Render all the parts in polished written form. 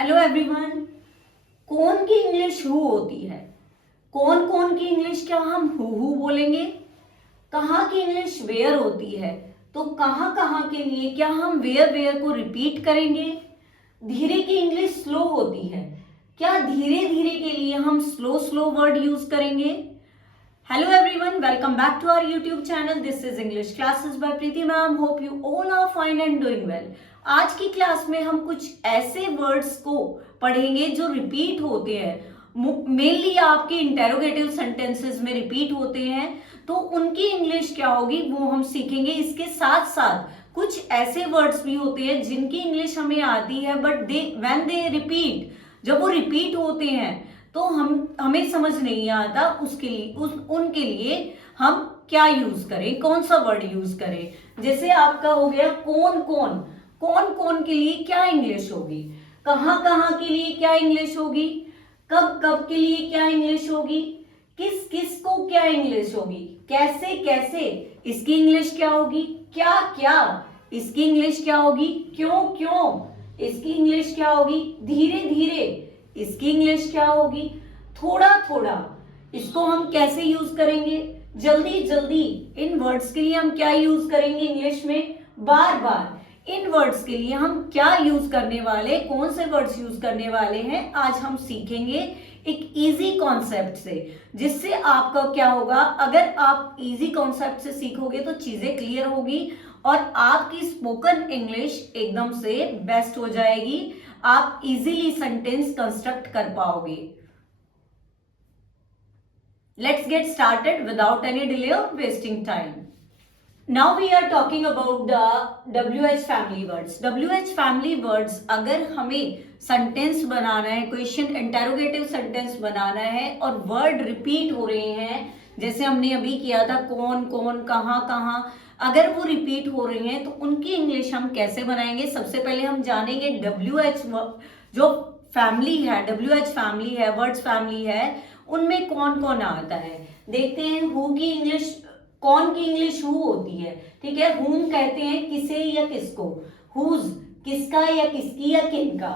Hello everyone. कौन की English who होती है? कौन कौन की इंग्लिश क्या हम हु बोलेंगे? कहाँ की इंग्लिश वेयर होती है? तो कहाँ कहाँ के लिए क्या हम वेयर वेयर को रिपीट करेंगे? धीरे की इंग्लिश स्लो होती है, क्या धीरे धीरे के लिए हम स्लो स्लो वर्ड यूज करेंगे? Hello everyone, welcome back to our YouTube channel. This is English Classes by Preeti Ma'am. Hope you all are fine and doing well. आज की क्लास में हम कुछ ऐसे वर्ड्स को पढ़ेंगे जो रिपीट होते हैं, मेनली आपके इंटेरोगेटिव सेंटेंसेस में रिपीट होते हैं। तो उनकी इंग्लिश क्या होगी वो हम सीखेंगे। इसके साथ साथ कुछ ऐसे वर्ड्स भी होते हैं जिनकी इंग्लिश हमें आती है बट व्हेन दे रिपीट, जब वो रिपीट होते हैं तो हमें समझ नहीं आता, उसके लिए उनके लिए हम क्या यूज करें, कौन सा वर्ड यूज करें। जैसे आपका हो गया कौन कौन, कौन कौन के लिए क्या इंग्लिश होगी, कहाँ कहाँ के लिए क्या इंग्लिश होगी, कब कब के लिए क्या इंग्लिश होगी, किस किस को क्या इंग्लिश होगी, कैसे कैसे इसकी इंग्लिश क्या होगी, क्या क्या इसकी इंग्लिश क्या होगी, क्यों क्यों इसकी इंग्लिश क्या होगी, धीरे धीरे इसकी इंग्लिश क्या होगी, थोड़ा थोड़ा इसको हम कैसे यूज करेंगे, जल्दी जल्दी इन वर्ड्स के लिए हम क्या यूज करेंगे इंग्लिश में, बार बार इन वर्ड्स के लिए हम क्या यूज करने वाले, कौन से वर्ड्स यूज करने वाले हैं, आज हम सीखेंगे एक इजी कॉन्सेप्ट से, जिससे आपका क्या होगा, अगर आप इजी कॉन्सेप्ट से सीखोगे तो चीजें क्लियर होगी और आपकी स्पोकन इंग्लिश एकदम से बेस्ट हो जाएगी, आप इजीली सेंटेंस कंस्ट्रक्ट कर पाओगे। Let's get started without any delay or wasting time. Now we are talking about the WH family words. WH family words अगर हमें सेंटेंस बनाना है, क्वेश्चन इंटेरोगेटिव सेंटेंस बनाना है और वर्ड रिपीट हो रहे हैं, जैसे हमने अभी किया था कौन कौन कहाँ कहाँ, अगर वो रिपीट हो रहे हैं तो उनकी इंग्लिश हम कैसे बनाएंगे। सबसे पहले हम जानेंगे WH जो फैमिली है, WH फैमिली है, वर्ड्स फैमिली है, उनमें कौन कौन आता है। देखते हैं हु की इंग्लिश, कौन की इंग्लिश हु होती है, ठीक है। हुम कहते हैं किसे या किसको, हुज किसका या किसकी या किनका,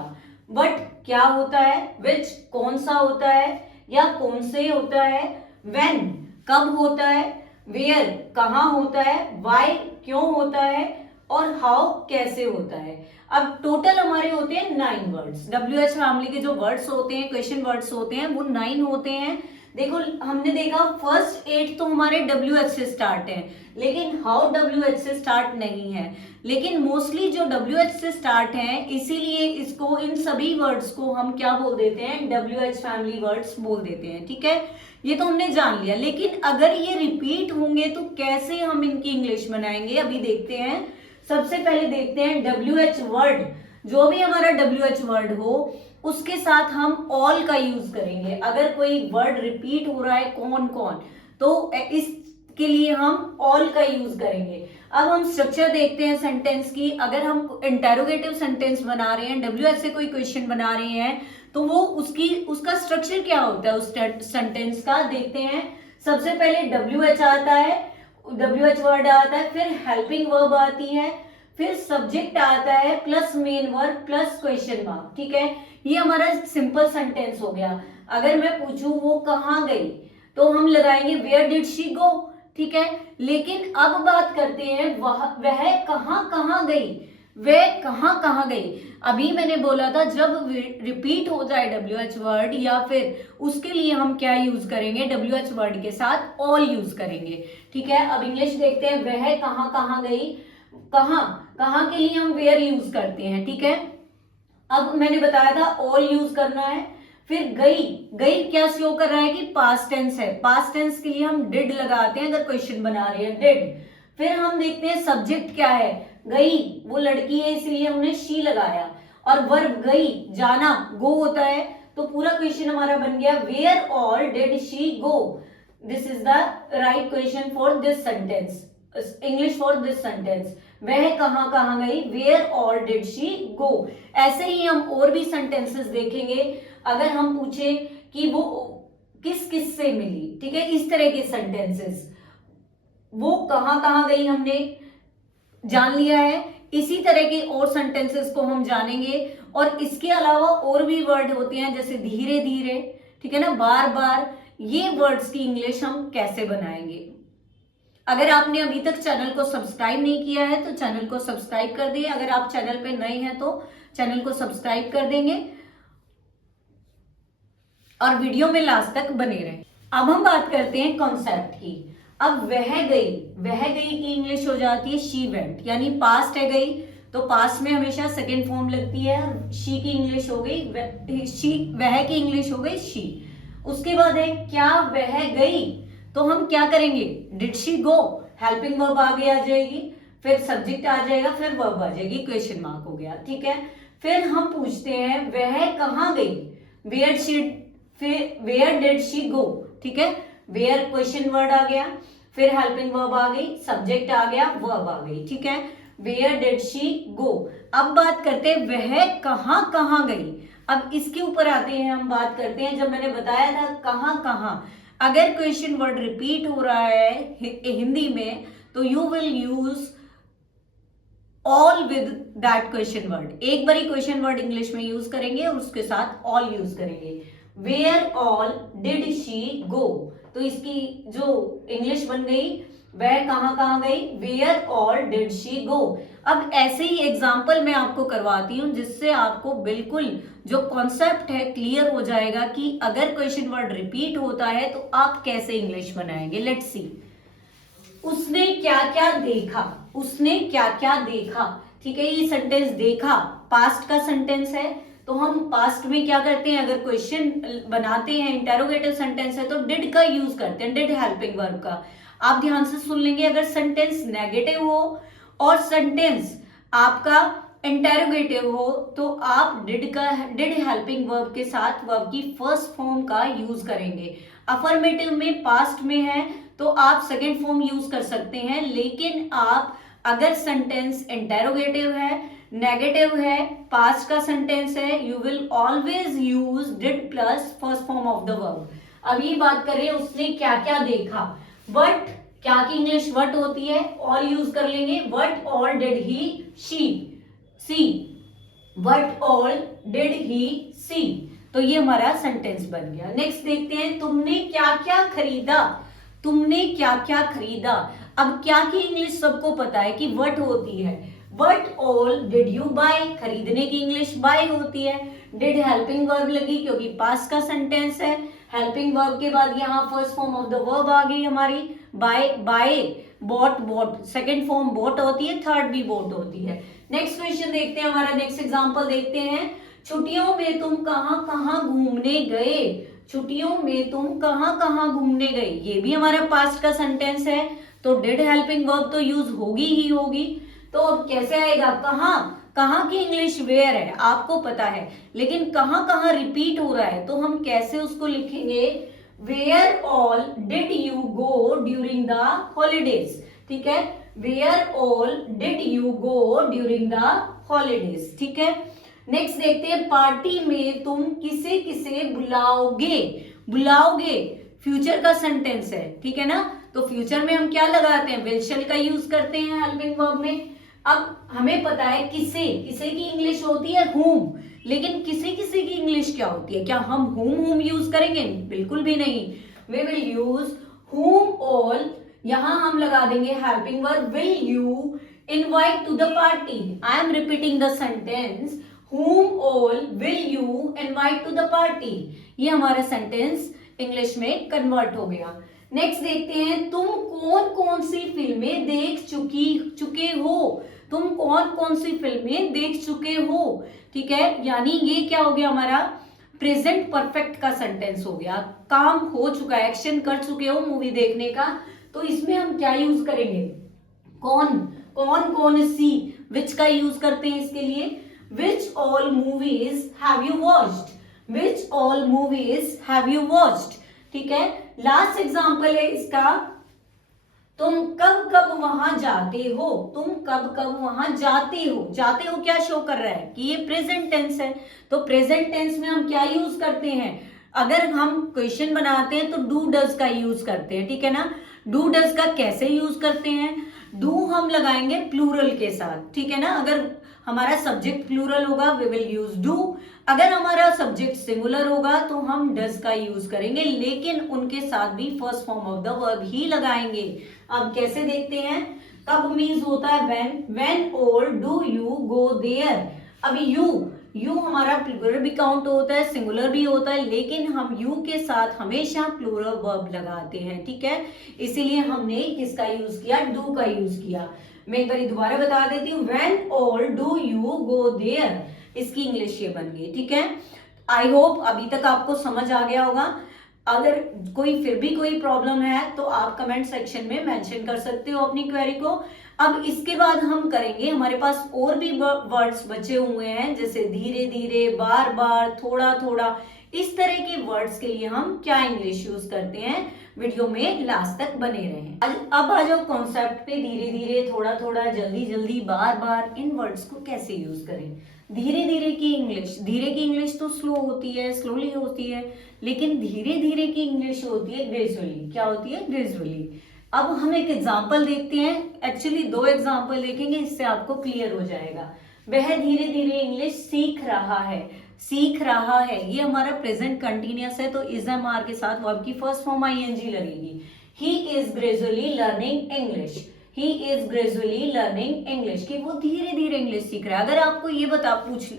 बट क्या होता है, विच कौन सा होता है या कौन से होता है, व्हेन कब होता है, वेयर कहाँ होता है, वाई क्यों होता है और हाउ कैसे होता है। अब टोटल हमारे होते हैं 9 वर्ड्स। WH फैमिली के जो वर्ड्स होते हैं, क्वेश्चन वर्ड्स होते हैं, वो 9 होते हैं। देखो हमने देखा फर्स्ट 8 तो हमारे WH से स्टार्ट है, लेकिन हाउ WH से स्टार्ट नहीं है, लेकिन मोस्टली जो WH से स्टार्ट है, इसीलिए इसको, इन सभी वर्ड्स को हम क्या बोल देते हैं, WH फैमिली वर्ड्स बोल देते हैं, ठीक है। ये तो हमने जान लिया, लेकिन अगर ये रिपीट होंगे तो कैसे हम इनकी इंग्लिश बनाएंगे, अभी देखते हैं। सबसे पहले देखते हैं WH वर्ड, जो भी हमारा WH वर्ड हो उसके साथ हम ऑल का यूज करेंगे। अगर कोई वर्ड रिपीट हो रहा है कौन कौन, तो इसके लिए हम ऑल का यूज करेंगे। अब हम स्ट्रक्चर देखते हैं सेंटेंस की। अगर हम इंटेरोगेटिव सेंटेंस बना रहे हैं, WH से कोई क्वेश्चन बना रहे हैं, तो वो उसका स्ट्रक्चर क्या होता है उस सेंटेंस का, देखते हैं। सबसे पहले WH आता है, WH वर्ड आता है, फिर हेल्पिंग वर्ब आती है, फिर सब्जेक्ट आता है plus main verb plus question mark, ठीक है। ये हमारा सिंपल सेंटेंस हो गया। अगर मैं पूछूं वो कहाँ गई, तो हम लगाएंगे वेयर डिड शी गो, ठीक है। लेकिन अब बात करते हैं वह कहाँ कहाँ गई, वह कहाँ कहाँ गई। अभी मैंने बोला था जब रिपीट हो जाए WH वर्ड, या फिर उसके लिए हम क्या यूज करेंगे, WH वर्ड के साथ ऑल यूज करेंगे, ठीक है। अब इंग्लिश देखते हैं, वह कहाँ कहाँ गई, कहाँ कहाँ के लिए हम वेयर यूज करते हैं, ठीक है। अब मैंने बताया था ऑल यूज करना है। फिर गई, गई क्या शो कर रहा है कि पास्ट टेंस है, पास्ट टेंस के लिए हम डिड लगाते हैं अगर क्वेश्चन बना रहे हैं, डिड। फिर हम देखते हैं सब्जेक्ट क्या है, गई वो लड़की है इसलिए हमने शी लगाया, और वर्ब गई जाना गो होता है, तो पूरा क्वेश्चन हमारा बन गया where all did she go. This is the right question for this sentence, English for this sentence. वह कहाँ कहाँ गई, where all did she go. ऐसे ही हम और भी सेंटेंसेस देखेंगे। अगर हम पूछे कि वो किस किस से मिली, ठीक है, इस तरह के सेंटेंसेस, वो कहाँ कहाँ गई हमने जान लिया है, इसी तरह के और सेंटेंसेस को हम जानेंगे और इसके अलावा और भी वर्ड होते हैं जैसे धीरे धीरे, ठीक है ना, बार बार। ये वर्ड्स की इंग्लिश हम कैसे बनाएंगे? अगर आपने अभी तक चैनल को सब्सक्राइब नहीं किया है तो चैनल को सब्सक्राइब कर दिए। अगर आप चैनल पे नए हैं तो चैनल को सब्सक्राइब कर देंगे और वीडियो में लास्ट तक बने रहें। अब हम बात करते हैं कॉन्सेप्ट की। अब वह गई की इंग्लिश हो जाती है शी वेंट, यानी पास्ट है गई तो पास्ट में हमेशा सेकेंड फॉर्म लगती है। शी की इंग्लिश हो गई वह की इंग्लिश हो गई शी। उसके बाद है क्या वह गई, तो हम क्या करेंगे? Did she go, helping verb आगे आ जाएगी, फिर सब्जेक्ट आ जाएगा, फिर वर्ब आ जाएगी, क्वेश्चन मार्क हो गया, ठीक है। फिर हम पूछते हैं वह कहाँ गई, वेयर डिड शी गो, ठीक है। वेयर क्वेश्चन वर्ड आ गया, फिर हेल्पिंग वर्ब आ गई, सब्जेक्ट आ गया, वर्ब आ गई, ठीक है। Where did she go. अब बात करते हैं वह कहाँ गई। अब इसके ऊपर आते हैं, हम बात करते हैं, जब मैंने बताया था कहाँ, अगर क्वेश्चन वर्ड रिपीट हो रहा है हिंदी में तो you will use all with that question word. एक बारी क्वेश्चन वर्ड इंग्लिश में यूज करेंगे और उसके साथ ऑल यूज करेंगे। Where all did she go, तो इसकी जो इंग्लिश बन गई वह कहाँ गई, where all did she go. अब ऐसे ही एग्जाम्पल मैं आपको करवाती हूं जिससे आपको बिल्कुल जो कॉन्सेप्ट है क्लियर हो जाएगा कि अगर क्वेश्चन वर्ड रिपीट होता है तो आप कैसे इंग्लिश बनाएंगे। Let's see. उसने क्या क्या देखा, उसने क्या क्या देखा, ठीक है। ये सेंटेंस देखा पास्ट का सेंटेंस है, तो हम पास्ट में क्या करते हैं, अगर क्वेश्चन बनाते हैं, इंटेरोगेटिव सेंटेंस है तो डिड का यूज करते हैं, डिड हेल्पिंग वर्ब का। आप ध्यान से सुन लेंगे, अगर सेंटेंस नेगेटिव हो और सेंटेंस आपका इंटेरोगेटिव हो तो आप डिड हेल्पिंग वर्ब के साथ वर्ब की फर्स्ट फॉर्म का यूज करेंगे। अफर्मेटिव में पास्ट में है तो आप सेकेंड फॉर्म यूज कर सकते हैं, लेकिन आप अगर सेंटेंस इंटेरोगेटिव है, नेगेटिव है, पास्ट का सेंटेंस है, you will always use did plus first form of the verb. अब ये बात करें उसने क्या क्या देखा, वट, क्या की इंग्लिश वट होती है, ऑल यूज कर लेंगे, what all did he see, what all did he see, तो ये हमारा सेंटेंस बन गया। नेक्स्ट देखते हैं तुमने क्या क्या खरीदा, तुमने क्या क्या खरीदा। अब क्या की इंग्लिश सबको पता है कि वट होती है, what all did you buy, खरीदने की इंग्लिश बाय होती है। डिड हेल्पिंग वर्ब लगी क्योंकि पास्ट का सेंटेंस है, हेल्पिंग वर्ब के बाद यहाँ first form of the verb आ गई हमारी, buy, bought, second form bought होती है, थर्ड भी बॉट होती है। नेक्स्ट क्वेश्चन देखते हैं, हमारा नेक्स्ट एग्जांपल देखते हैं। छुट्टियों में तुम कहाँ घूमने गए, छुट्टियों में तुम कहाँ घूमने गए, ये भी हमारा पास्ट का सेंटेंस है तो डिड हेल्पिंग वर्ब तो यूज होगी ही होगी। तो अब कैसे आएगा, कहाँ की इंग्लिश वेयर है आपको पता है, लेकिन कहाँ रिपीट हो रहा है तो हम कैसे उसको लिखेंगे, where all did you go during the holidays, ठीक है। Where all did you go during the holidays, ठीक है। नेक्स्ट देखते हैं, पार्टी में तुम किसे किसे बुलाओगे, फ्यूचर का सेंटेंस है, ठीक है ना। तो फ्यूचर में हम क्या लगाते हैं, विल शैल का यूज करते हैं हेल्पिंग वर्ब में। अब हमें पता है किसे की इंग्लिश होती है whom, लेकिन किसे की इंग्लिश क्या होती है, क्या हम whom यूज करेंगे, बिल्कुल भी नहीं। We will use whom all, यहां हम लगा देंगे helping verb will you invite to the party. I am repeating the sentence, whom all will you invite to the party, ये हमारा सेंटेंस इंग्लिश में कन्वर्ट हो गया। नेक्स्ट देखते हैं, तुम कौन सी फिल्में देख चुके हो, तुम कौन सी फिल्में देख चुके हो, ठीक है। यानी ये क्या हो गया, हमारा प्रेजेंट परफेक्ट का सेंटेंस हो गया, काम हो चुका है, एक्शन कर चुके हो मूवी देखने का, तो इसमें हम क्या यूज करेंगे, कौन सी, विच का यूज करते हैं इसके लिए, which all movies have you watched, which all movies have you watched, ठीक है। लास्ट एग्जाम्पल है इसका, तुम कब वहां जाते हो, तुम कब वहां जाते हो क्या शो कर रहा है कि ये प्रेजेंट टेंस है, तो प्रेजेंट टेंस में हम क्या यूज करते हैं, अगर हम क्वेश्चन बनाते हैं तो डू डज का यूज करते हैं, ठीक है ना। डू डज का कैसे यूज करते हैं, डू हम लगाएंगे प्लूरल के साथ, ठीक है ना। अगर हमारा सब्जेक्ट प्लूरल होगा वी विल यूज डू। अगर हमारा सब्जेक्ट सिंगुलर होगा तो हम डज का यूज करेंगे, लेकिन उनके साथ भी first form of the verb ही लगाएंगे। अब कैसे देखते हैं। कब मीन्स होता है व्हेन और डू यू गो देयर। अभी यू हमारा प्लूरल भी काउंट होता है, सिंगुलर भी होता है, लेकिन हम यू के साथ हमेशा प्लूरल वर्ब लगाते हैं, ठीक है। इसीलिए हमने किसका यूज किया, डू का यूज किया। मैं एक बार दोबारा बता देती हूँ, व्हेन और डू यू गो देयर, इसकी इंग्लिश ये बन गई, ठीक है। आई होप अभी तक आपको समझ आ गया होगा। अगर फिर भी कोई प्रॉब्लम है तो आप कमेंट सेक्शन में मेंशन कर सकते हो अपनी क्वेरी को। अब इसके बाद हम करेंगे, हमारे पास और भी वर्ड्स बचे हुए हैं, जैसे धीरे धीरे, बार बार, थोड़ा थोड़ा, इस तरह के वर्ड्स के लिए हम क्या इंग्लिश यूज करते हैं। वीडियो में लास्ट तक बने रहें। अब आ जाओ कॉन्सेप्ट पे, धीरे धीरे, थोड़ा थोड़ा, जल्दी जल्दी, बार बार, इन वर्ड्स को कैसे यूज करें। धीरे धीरे की इंग्लिश, धीरे की इंग्लिश तो स्लो होती है, स्लोली होती है, लेकिन धीरे धीरे की इंग्लिश होती है ग्रेजुअली। क्या होती है, ग्रेजुअली। अब हम एक एग्जाम्पल देखते हैं, एक्चुअली 2 एग्जाम्पल देखेंगे, इससे आपको क्लियर हो जाएगा। वह धीरे धीरे इंग्लिश सीख रहा है, सीख रहा है, ये हमारा प्रेजेंट कंटिन्यूअस है, तो इज एम आर के साथ वर्ब की फर्स्ट फॉर्म आईएनजी लगेगी। He is gradually learning English, he is gradually learning English, कि वो धीरे धीरे इंग्लिश सीख रहा है। अगर आपको ये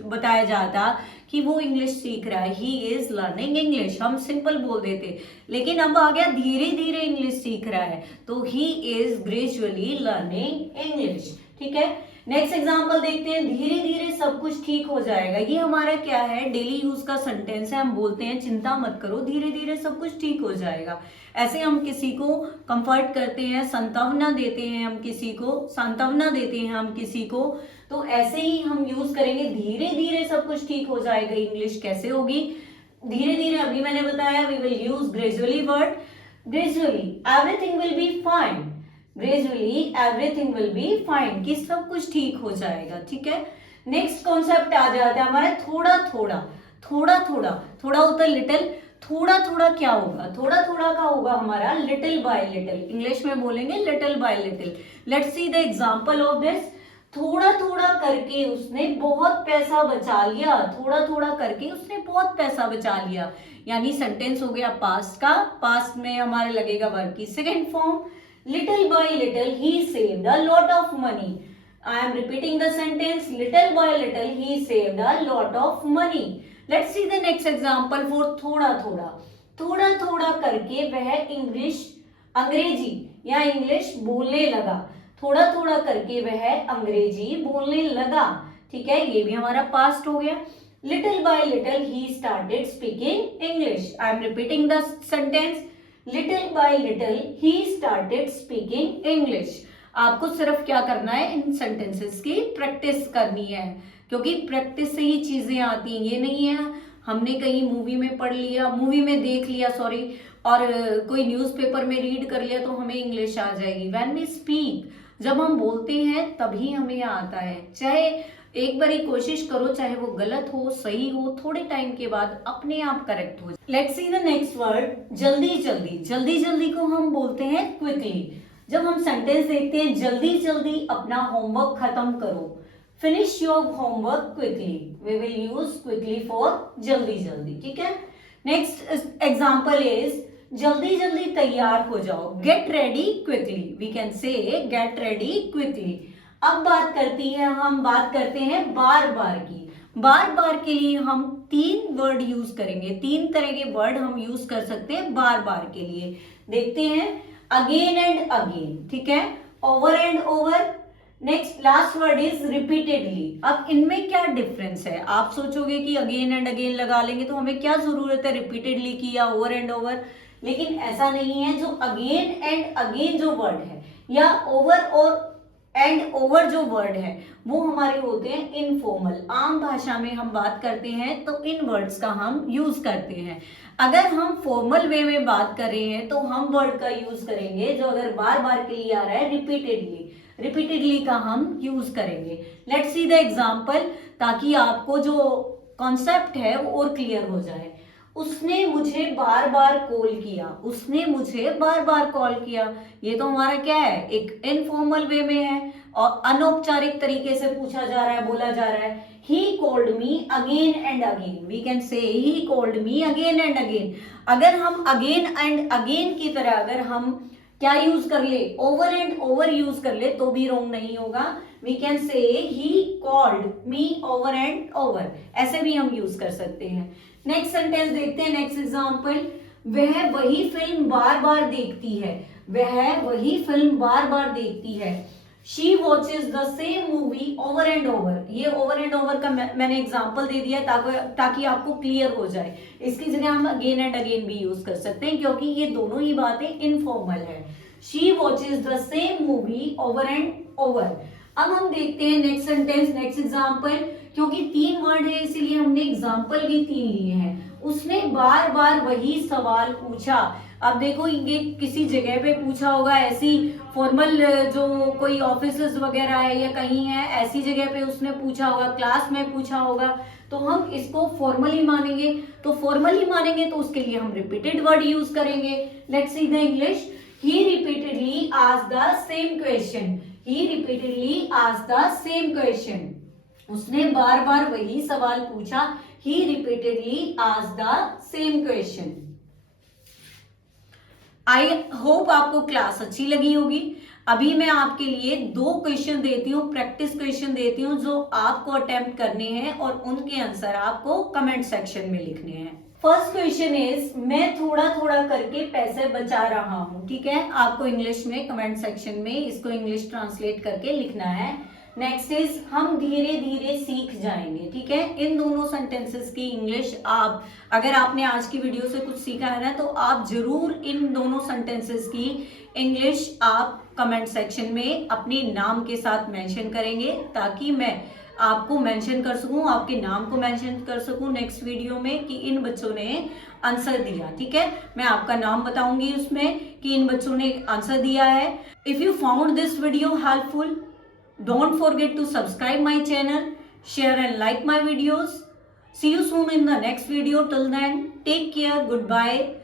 बताया जाता कि वो इंग्लिश सीख रहा है, ही इज लर्निंग इंग्लिश, हम सिंपल बोल देते, लेकिन अब आ गया धीरे धीरे इंग्लिश सीख रहा है, तो he is gradually learning English, ठीक है। नेक्स्ट एग्जांपल देखते हैं, धीरे धीरे सब कुछ ठीक हो जाएगा। ये हमारा क्या है, डेली यूज का सेंटेंस है। हम बोलते हैं चिंता मत करो, धीरे धीरे सब कुछ ठीक हो जाएगा। ऐसे हम किसी को कंफर्ट करते हैं, सांत्वना देते हैं, हम किसी को सांत्वना देते हैं हम किसी को, तो ऐसे ही हम यूज करेंगे, धीरे धीरे सब कुछ ठीक हो जाएगा। इंग्लिश कैसे होगी, धीरे धीरे, अभी मैंने बताया we will use gradually word, gradually everything will be fine, gradually everything will be fine, कि सब कुछ ठीक हो जाएगा, ठीक है। नेक्स्ट कॉन्सेप्ट आ जाता है हमारा थोड़ा थोड़ा, थोड़ा थोड़ा, थोड़ा होता है लिटिल, थोड़ा थोड़ा क्या होगा, थोड़ा थोड़ा का होगा हमारा लिटिल बाय लिटिल, इंग्लिश में बोलेंगे little bye little. Let's see the example of this. थोड़ा थोड़ा करके उसने बहुत पैसा बचा लिया, थोड़ा थोड़ा करके उसने बहुत पैसा बचा लिया, यानी सेंटेंस हो गया पास्ट का, पास्ट में हमारे लगेगा वर्ब की second form. Little by little he saved a lot of money. I am repeating the sentence. Little by little he saved a lot of money. Let's see the next example for थोड़ा थोड़ा। थोड़ा थोड़ा करके वह अंग्रेजी या English बोलने लगा, थोड़ा थोड़ा करके वह अंग्रेजी बोलने लगा, ठीक है। ये भी हमारा पास्ट हो गया। Little by little he started speaking English. I am repeating the sentence. Little by little he started speaking English. आपको सिर्फ क्या करना है, इन सेंटेंसेस की प्रैक्टिस करनी है, क्योंकि प्रैक्टिस से ही चीजें आती हैं। ये नहीं है हमने कहीं मूवी में पढ़ लिया, मूवी में देख लिया सॉरी, और कोई न्यूज़पेपर में रीड कर लिया तो हमें इंग्लिश आ जाएगी। व्हेन वी स्पीक, जब हम बोलते हैं तभी हमें आता है। चाहे एक बार ही कोशिश करो, चाहे वो गलत हो सही हो, थोड़े टाइम के बाद अपने आप करेक्ट हो। Let's see the next word, जल्दी जल्दी। जल्दी जल्दी को हम बोलते हैं क्विकली। जब हम सेंटेंस देखते हैं, जल्दी जल्दी अपना होमवर्क खत्म करो, finish your homework quickly, we will use quickly for जल्दी जल्दी, ठीक है। नेक्स्ट एग्जांपल इज जल्दी जल्दी तैयार हो जाओ, get ready quickly, we can say get ready quickly. अब बात करते हैं बार बार की। बार बार के लिए हम 3 वर्ड यूज करेंगे, 3 तरह के वर्ड हम यूज कर सकते हैं बार बार के लिए। देखते हैं, अगेन एंड अगेन, ठीक है, over and over. Next last word is repeatedly. अब इनमें क्या डिफरेंस है, आप सोचोगे कि अगेन एंड अगेन लगा लेंगे तो हमें क्या जरूरत है रिपीटेडली की या ओवर एंड ओवर, लेकिन ऐसा नहीं है। जो अगेन एंड अगेन जो वर्ड है या ओवर और एंड ओवर जो वर्ड है वो हमारे होते हैं इनफॉर्मल। आम भाषा में हम बात करते हैं तो इन वर्ड्स का हम यूज करते हैं। अगर हम फॉर्मल वे में बात कर रहे हैं तो हम वर्ड का यूज करेंगे जो अगर बार बार के लिए आ रहा है रिपीटेडली, रिपीटेडली का हम यूज करेंगे। लेट्स सी द एग्जांपल, ताकि आपको जो कॉन्सेप्ट है वो और क्लियर हो जाए। उसने मुझे बार बार कॉल किया, उसने मुझे बार बार कॉल किया, ये तो हमारा क्या है, एक इनफॉर्मल वे में है। और अनौपचारिक तरीके से पूछा जा रहा है, बोला जा रहा है, he called me again and again, we can say he called me again and again। अगर हम again and again की तरह अगर हम क्या यूज कर ले, ओवर एंड ओवर यूज कर ले तो भी रॉन्ग नहीं होगा। We can say he called me over and over, ऐसे भी हम यूज कर सकते हैं। नेक्स्ट सेंटेंस देखते हैं, नेक्स्ट एग्जांपल, वह वही फिल्म बार बार देखती है, वह वही फिल्म बार बार देखती है। She watches the same movie over and over. ये ओवर एंड ओवर का मैंने एग्जाम्पल दे दिया ताकि आपको क्लियर हो जाए। इसकी जगह हम अगेन एंड अगेन भी यूज कर सकते हैं क्योंकि ये दोनों ही बातें इनफॉर्मल है। She watches the same movie over and over. अब हम देखते हैं नेक्स्ट सेंटेंस, नेक्स्ट एग्जाम्पल। क्योंकि 3 वर्ड है इसीलिए हमने एग्जाम्पल भी 3 लिए हैं। उसने बार बार वही सवाल पूछा। अब देखो ये किसी जगह पे पूछा होगा, ऐसी फॉर्मल जो कोई ऑफिसेस वगैरह है या कहीं है ऐसी जगह पे उसने पूछा होगा, क्लास में पूछा होगा, तो हम इसको फॉर्मली मानेंगे। तो फॉर्मली मानेंगे तो उसके लिए हम रिपीटेड वर्ड यूज करेंगे। Let's see the English. He repeatedly asked the same question. He repeatedly asked the same question. उसने बार बार वही सवाल पूछा। He repeatedly asked the same question. I hope आपको क्लास अच्छी लगी होगी। अभी मैं आपके लिए 2 क्वेश्चन देती हूँ, प्रैक्टिस क्वेश्चन देती हूँ जो आपको अटेम्प्ट करने हैं और उनके आंसर आपको कमेंट सेक्शन में लिखने हैं। फर्स्ट क्वेश्चन इज, मैं थोड़ा थोड़ा करके पैसे बचा रहा हूँ। ठीक है, आपको इंग्लिश में कमेंट सेक्शन में इसको इंग्लिश ट्रांसलेट करके लिखना है। नेक्स्ट इज, हम धीरे धीरे सीख जाएंगे। ठीक है, इन दोनों सेंटेंसेस की इंग्लिश आप, अगर आपने आज की वीडियो से कुछ सीखा है ना, तो आप जरूर इन दोनों सेंटेंसेस की इंग्लिश आप कमेंट सेक्शन में अपने नाम के साथ मेंशन करेंगे ताकि मैं आपको मेंशन कर सकूं, आपके नाम को मेंशन कर सकूं नेक्स्ट वीडियो में कि इन बच्चों ने आंसर दिया। ठीक है, मैं आपका नाम बताऊंगी उसमें कि इन बच्चों ने आंसर दिया है। If you found this video helpful, don't forget to subscribe my channel, share and like my videos. See you soon in the next video. Till then, take care. Goodbye.